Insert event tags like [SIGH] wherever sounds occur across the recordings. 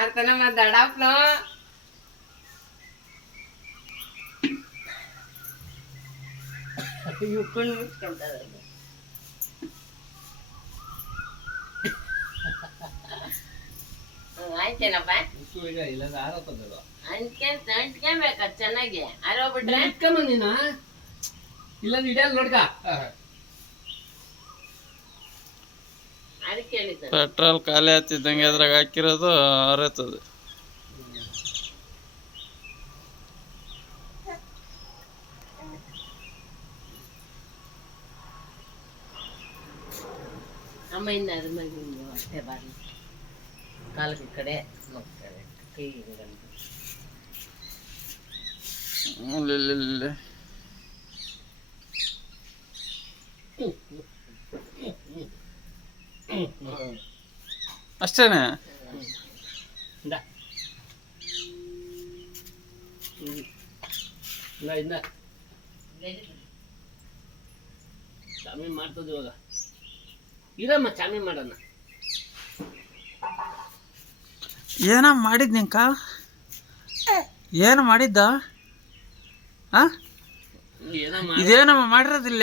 ಮಾಡ್ತಾನೆ ಮತ್ ದಡಾಪ್ನು. ಇವ್ಕೊಂಡು ಮುಚ್ಕೊಂತಾರೆ ಆಯ್ತೇನಪ್ಪ? ಇಲ್ಲ ಆರತ್ತದ ಅಂಟ್ಕೊಂತ ಅಂಟ್ಕೊಂಬೇಕ ಚೆನ್ನಾಗಿ? ಅರೋಗ್ಬಿಟ್ರೆ ಇಟ್ಕಮ್ಮ ನೀನ ಇಲ್ಲ ಹಿಡಿಯಲ್ಲ ನೋಡ್ಕ ಪೆಟ್ರೋಲ್ ಖಾಲಿ ಆಗ್ತಿದ್ದಂಗೆ ಅದ್ರಾಗ ಹಾಕಿರೋದು ಅರತದೆ ಅಮ್ಮ ಇನ್ನು ಅದ್ರ ಮೇಲೆ ಅಷ್ಟೇ ಕಡೆ ಕಾಲಕ್ಕೆ ಈ ಕಡೆ ನೋಡ್ತಾರೆ ಕೈ ಹಿಂಗಂದು ಇಲ್ಲಿ ಅಷ್ಟೇನೆ? ಇಂದ. ಇಲ್ಲ ಇಂದ. ಚಾಮಿ ಮಾಡ್ತದ ಇವಾಗ. ಇರಮ್ಮ ಚಾಮಿ ಮಾಡೋಣ. ಏನ ಮಾಡಿದ್ ನಿಂಕ? ಏನು ಮಾಡಿದ್ದ? ಇದೇನಮ್ಮ ಮಾಡಿರೋದಿಲ್ಲ?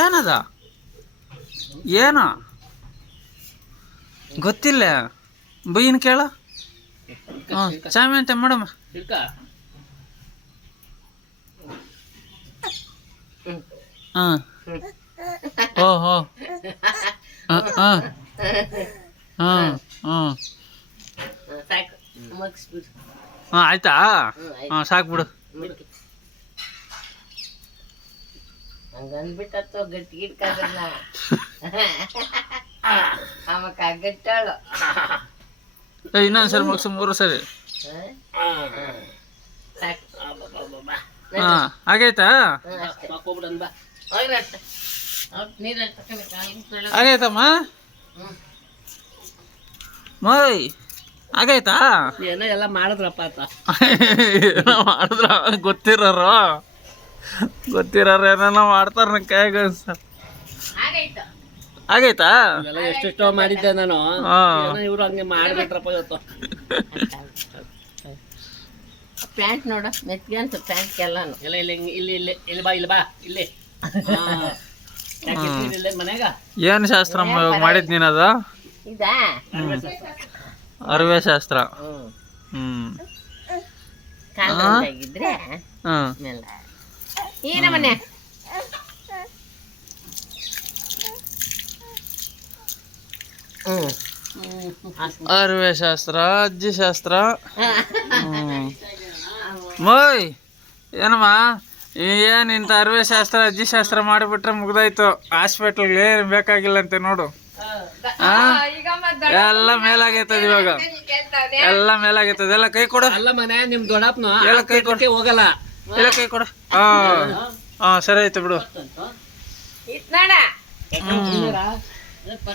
ಏನದ? ಏನು? ಗೊತ್ತಿಲ್ಲ. ಬೈನ್ ಕೇಳ. ಹ್ಞೂ ಚಾಮಿ ಅಂತ ಮಾಡಮ್ಮ. ಇರ್ಕ ಹಾಂ. ಓ ಹೋ. ಹಾಂ ಹಾಂ. ಹಾಂ ಹಾಂ. ಆಯ್ತಾ? ಹಾಂ ಸಾಕು ಬಿಡು. ಮುಗಿ ಗಟ್ಟಿ ಗಿಟ್ಕಾಗಲ್ಲ [LAUGHS] ಇನ್ನೊಂದು ಸರಿ ಮುಗಿಸು ಮೂರು ಸರಿ. ಹಾ ಆಗೈತಾ? ಆಗೈತಮ್ಮ? ಮೋಯ್ ಆಗೈತಾ? ಏನೋ ಎಲ್ಲ ಮಾಡಿದ್ರಪ್ಪ ಅಂತ ಏನೋ ಮಾಡಿದ್ರ ಗೊತ್ತಿರೋರು? ಗೊತ್ತಿರೋರು ಏನೇನೋ ಮಾಡ್ತಾರ ನನ್ನ ಕೈಯಾಗ ಅನ್ಸ- ಆಗಾಯ್ತು ಆಗೈತಾ? ಎಲ್ಲ ಎಷ್ಟೆಷ್ಟೋ ಮಾಡಿದ್ದೆ ನಾನು. ಹಾ. ಏನೋ ಇವ್ರು ಹಂಗೆ ಮಾಡ್ಬಿಟ್ರಪ್ಪ ಇವತ್ತು. ಪ್ಯಾಂಟ್ ನೋಡು ಮೆತ್ಗೆ ಅಂತ ಪ್ಯಾಂಟ್ ಎಲ್ಲಾನು. ಎಲ್ಲ ಇಲ್ಲಿ ಹಿಂಗೆ ಇಲ್ಲಿ ಇಲ್ಲಿ ಇಲ್ಲಿ ಬಾ ಇಲ್ಲಿ ಬಾ ಇಲ್ಲಿ. ಹಾ. ಯಾಕೆ ಇಟ್ಟಿದ್ದು ಇಲ್ಲೇ ಮನ್ಯಾಗ? ಏನು ಶಾಸ್ತ್ರ ಮಾಡಿದ್ ಅದು ಇದಾ? ಅರಿವೆ ಶಾಸ್ತ್ರ. ಹ್ಮ್. ಹ್ಮ್. ಆಮೇಲೆ ಏನ ಮನೆ ಹ್ಞೂ ಅರಿವೆ ಶಾಸ್ತ್ರ ಅಜ್ಜಿ ಶಾಸ್ತ್ರ ಮೋಯ್ ಏನಮ್ಮ? ಏನು ಇಂಥ ಅರ್ವೆ ಶಾಸ್ತ್ರ ಅಜ್ಜಿ ಶಾಸ್ತ್ರ ಮಾಡಿಬಿಟ್ರೆ ಮುಗ್ದಾಯ್ತು. ಹಾಸ್ಪಿಟ್ಲ್ಗೆ ಏನು ಬೇಕಾಗಿಲ್ಲ ಅಂತೆ ನೋಡು? ಎಲ್ಲ ಮೇಲಾಗೈತದ ಇವಾಗ. ಎಲ್ಲ ಮೇಲಾಗೈತದ. ಎಲ್ಲ ಕೈ ಕೊಡು. ಅಲ್ಲ ಮನೆ ನಿಮ್ ದೊಡ್ಡಪ್ಪನ ಎಲ್ಲ ಕೈ ಕೊಡು. ಹೋಗಲ್ಲ. ಎಲ್ಲ ಕೈ ಕೊಡು. ಹಾ. ಹಾ ಸರಿ ಆಯ್ತು ಬಿಡು. ಹ್ಮ್.